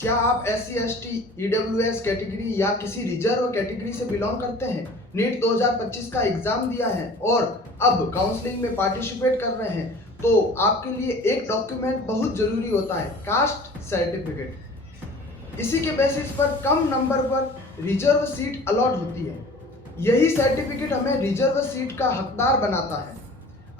क्या आप SC/ST, EWS category या किसी रिजर्व कैटेगरी से बिलोंग करते हैं? नीट 2025 का एग्जाम दिया है और अब काउंसलिंग में पार्टिसिपेट कर रहे हैं, तो आपके लिए एक डॉक्यूमेंट बहुत जरूरी होता है, कास्ट सर्टिफिकेट। इसी के बेसिस पर कम नंबर पर रिजर्व सीट अलॉट होती है। यही सर्टिफिकेट हमें रिजर्व सीट का हकदार बनाता है।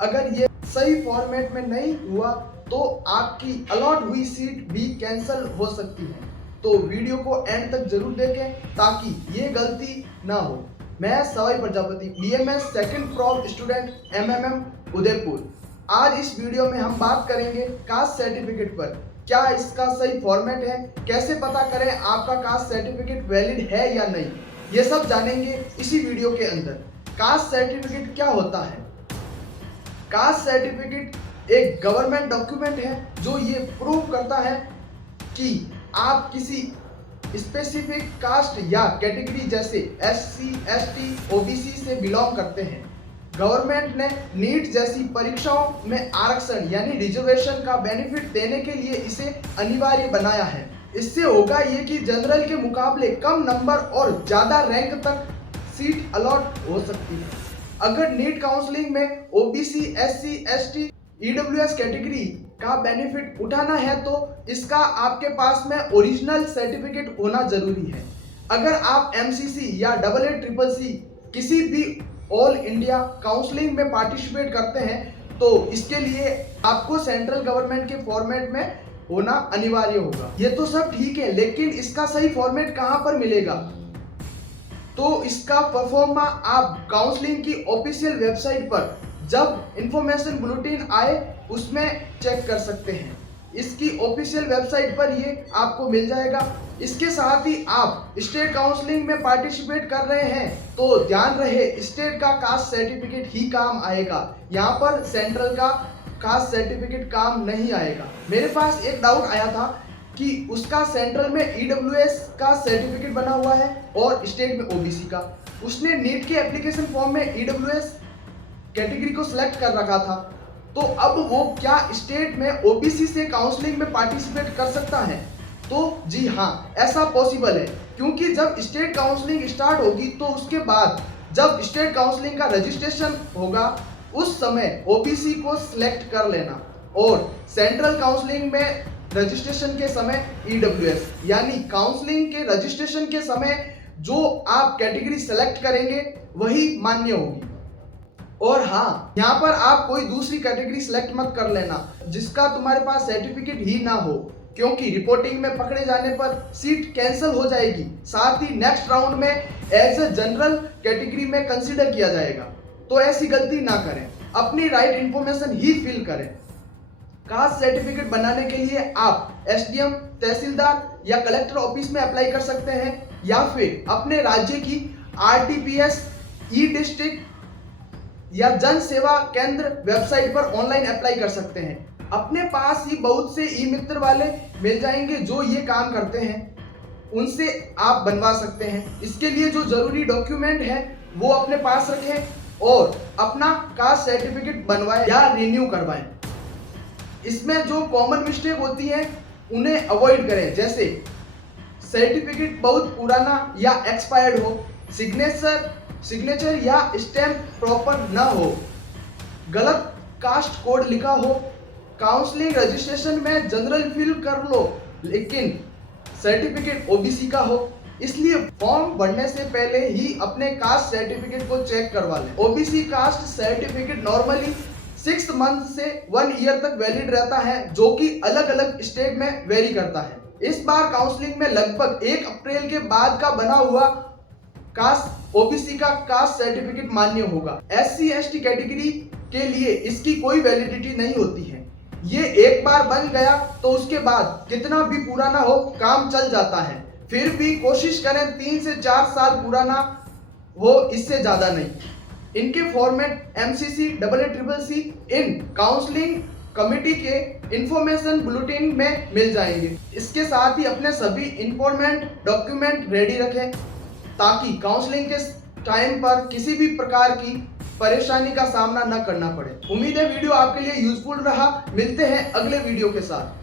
अगर ये सही फॉर्मेट में नहीं हुआ तो आपकी अलॉट हुई सीट भी कैंसिल हो सकती है। तो वीडियो को एंड तक जरूर देखें ताकि ये गलती ना हो। मैं सवाई प्रजापति, BMS सेकंड प्रॉम स्टूडेंट, MMM उदयपुर। आज इस वीडियो में हम बात करेंगे कास्ट सर्टिफिकेट पर। क्या इसका सही फॉर्मेट है, कैसे पता करें आपका कास्ट सर्टिफिकेट वैलिड है या नहीं, ये सब जानेंगे इसी वीडियो के अंदर। कास्ट सर्टिफिकेट क्या होता है? कास्ट सर्टिफिकेट एक गवर्नमेंट डॉक्यूमेंट है जो ये प्रूव करता है कि आप किसी स्पेसिफिक कास्ट या कैटेगरी जैसे SC, ST, OBC से बिलोंग करते हैं। गवर्नमेंट ने नीट जैसी परीक्षाओं में आरक्षण यानी रिजर्वेशन का बेनिफिट देने के लिए इसे अनिवार्य बनाया है। इससे होगा ये कि जनरल के मुकाबले कम नंबर और ज़्यादा रैंक तक सीट अलॉट हो सकती है। अगर नीट काउंसलिंग में OBC, SC, ST, EWS category का बेनिफिट उठाना है तो इसका आपके पास में ओरिजिनल सर्टिफिकेट होना जरूरी है। अगर आप MCC या AA-CCC किसी भी ऑल इंडिया काउंसलिंग में पार्टिसिपेट करते हैं तो इसके लिए आपको सेंट्रल गवर्नमेंट के फॉर्मेट में होना अनिवार्य होगा। ये तो सब ठीक है, लेकिन इसका सही फॉर्मेट कहां पर मिलेगा? तो इसका परफॉर्मा आप काउंसलिंग की ऑफिशियल वेबसाइट पर जब इंफॉर्मेशन बुलेटिन आए उसमें चेक कर सकते हैं। इसकी ऑफिशियल वेबसाइट पर ये आपको मिल जाएगा। इसके साथ ही आप स्टेट काउंसलिंग में पार्टिसिपेट कर रहे हैं तो ध्यान रहे स्टेट का कास्ट सर्टिफिकेट ही काम आएगा, यहाँ पर सेंट्रल का कास्ट सर्टिफिकेट काम नहीं आएगा। मेरे पास एक डाउट आया था कि उसका सेंट्रल में EWS का सर्टिफिकेट बना हुआ है और स्टेट में OBC का। उसने नीट के एप्लीकेशन फॉर्म में EWS कैटेगरी को सिलेक्ट कर रखा था, तो अब वो क्या स्टेट में OBC से काउंसलिंग में पार्टिसिपेट कर सकता है? तो जी हाँ, ऐसा पॉसिबल है, क्योंकि जब स्टेट काउंसलिंग स्टार्ट होगी तो उसके बाद जब स्टेट काउंसलिंग का रजिस्ट्रेशन होगा उस समय OBC को सिलेक्ट कर लेना और सेंट्रल काउंसलिंग में रजिस्ट्रेशन के समय EWS, यानी काउंसलिंग के रजिस्ट्रेशन के समय जो आप कैटेगरी सेलेक्ट करेंगे वही मान्य होगी। और हाँ, यहाँ पर आप कोई दूसरी कैटेगरी सिलेक्ट मत कर लेना जिसका तुम्हारे पास सर्टिफिकेट ही ना हो, क्योंकि रिपोर्टिंग में पकड़े जाने पर सीट कैंसिल हो जाएगी। साथ ही नेक्स्ट राउंड में एज ए जनरल कैटेगरी में कंसीडर किया जाएगा। तो ऐसी गलती ना करें, अपनी राइट इंफॉर्मेशन ही फिल करें। कास्ट सर्टिफिकेट बनाने के लिए आप SDM, तहसीलदार या कलेक्टर ऑफिस में अप्लाई कर सकते हैं या फिर अपने राज्य की RTPS, E-डिस्ट्रिक्ट या जन सेवा केंद्र वेबसाइट पर ऑनलाइन अप्लाई कर सकते हैं। अपने पास ही बहुत से ई-मित्र वाले मिल जाएंगे जो ये काम करते हैं, उनसे आप बनवा सकते हैं। इसके लिए जो जरूरी डॉक्यूमेंट है वो अपने पास रखें और अपना कास्ट सर्टिफिकेट बनवाएं या रिन्यू करवाएं। इसमें जो कॉमन मिस्टेक होती है उन्हें अवॉइड करें, जैसे सर्टिफिकेट बहुत पुराना या एक्सपायर्ड हो, सिग्नेचर या स्टैम्प प्रॉपर ना हो, गलत कास्ट कोड लिखा हो, काउंसलिंग रजिस्ट्रेशन में जनरल फिल कर लो लेकिन सर्टिफिकेट OBC का हो। इसलिए फॉर्म भरने से पहले ही अपने कास्ट सर्टिफिकेट को चेक करवा लें। OBC caste certificate normally 6 month से 1 ईयर तक वैलिड रहता है, जो कि अलग अलग स्टेट में वेरी करता है। इस बार काउंसलिंग में लगभग 1 अप्रैल के बाद का बना हुआ कास्ट OBC का कास्ट सर्टिफिकेट मान्य होगा। SC, ST कैटेगरी के लिए इसकी कोई वैलिडिटी नहीं होती है। ये एक बार बन गया तो उसके बाद कितना भी पुराना हो काम चल जाता है। फिर भी कोशिश करें 3 से 4 साल पुराना हो, इससे ज्यादा नहीं। इनके फॉर्मेट MCC, AA-CCC इन काउंसलिंग कमेटी के इंफॉर्मेशन बुलेटिन में मिल जाएंगे। इसके साथ ही अपने सभी इंपॉर्टेंट डॉक्यूमेंट रेडी रखें ताकि काउंसलिंग के टाइम पर किसी भी प्रकार की परेशानी का सामना न करना पड़े। उम्मीद है वीडियो आपके लिए यूजफुल रहा। मिलते हैं अगले वीडियो के साथ।